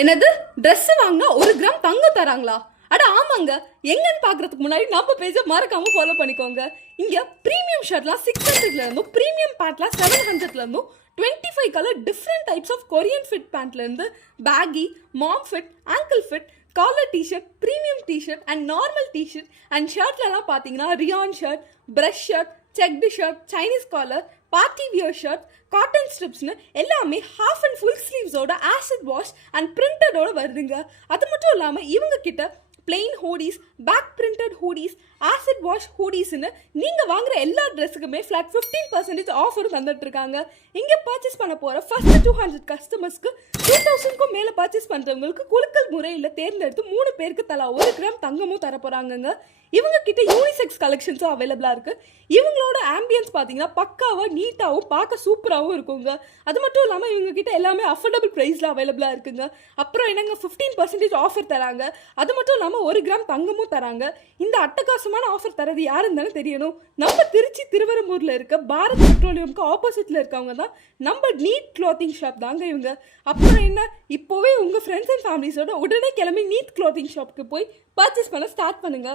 என்னது? ட்ரெஸ் வாங்கினா ஒரு கிராம் தங்கம் தராங்களா? அட ஆமாங்க. எங்கன்னு பார்க்கறதுக்கு முன்னாடி நம்ம பேஜை மறக்காம ஃபாலோ பண்ணிக்கோங்க. இங்க ப்ரீமியம் ஷர்ட்லாம் சிக்ஸ் ஹண்ட்ரட்ல ப்ரீமியம் பேண்ட்லாம் செவன் ஹண்ட்ரட்ல twenty five colour different types of Korean fit பேண்ட்ல இருந்து baggy mom fit ankle fit collar t shirt premium t shirt and normal t shirt and ஷர்ட்லலாம் பார்த்தீங்கன்னா rayon shirt brush shirt checked shirt Chinese collar party wear shirt cotton ஸ்ட்ரிப்ஸ்னு எல்லாமே half and full ஸ்லீவ்ஸோட acid wash and பிரிண்டடோட வருதுங்க. அது மட்டும் இல்லாமல் இவங்க கிட்ட plain hoodies back printed hoodies acid wash ஹூடிஸ்னு நீங்கள் வாங்குற எல்லா ட்ரெஸ்ஸுக்குமே ஃப்ளாட் ஃபிஃப்டீன் பர்சன்டேஜ் ஆஃபர் தந்துட்டு இருக்காங்க இங்கே பர்ச்சேஸ் பண்ண போகிற ஃபர்ஸ்ட் டூ ஹண்ட்ரட் கஸ்டமர்ஸ்க்கு டூ தௌசண்ட்க்கும் மேலே பர்ச்சேஸ் பண்ணுறவங்களுக்கு குலுக்கல் முறையில் தேர்ந்தெடுத்து மூணு பேருக்கு தலா ஒரு கிராம் தங்கமும் தர போகிறாங்கங்க இவங்க கிட்ட சிக்ஸ் கலெக்ஷன்ஸும் அவைலபிளாக இருக்குது இவங்களோட ஆம்பியன்ஸ் பார்த்தீங்கன்னா பக்காவாக நீட்டாகவும் பார்க்க சூப்பராகவும் இருக்குங்க. அது மட்டும் இல்லாமல் இவங்ககிட்ட எல்லாமே அஃபோர்டபுள் ப்ரைஸில் அவைலபிளாக இருக்குங்க. அப்புறம் என்னங்க ஃபிஃப்டீன் பர்சன்டேஜ் ஆஃபர் தராங்க. அது மட்டும் இல்லாமல் ஒரு கிராம் தங்கமும் தராங்க. இந்த அட்டகாசமான ஆஃபர் தரது யாருன்னு தானே தெரியணும். நம்ம திருச்சி திருவரம்பூரில் இருக்க பாரத் பெட்ரோலியம்க்கு ஆப்போசிட்டில் இருக்கவங்க தான் நம்ம நீட் க்ளாத்திங் ஷாப் தாங்க இவங்க. அப்புறம் என்ன இப்போவே உங்கள் ஃப்ரெண்ட்ஸ் அண்ட் ஃபேமிலிஸோட உடனே கிளம்பி நீட் க்ளாத்திங் ஷாப்புக்கு போய் பர்ச்சேஸ் பண்ண ஸ்டார்ட் பண்ணுங்க.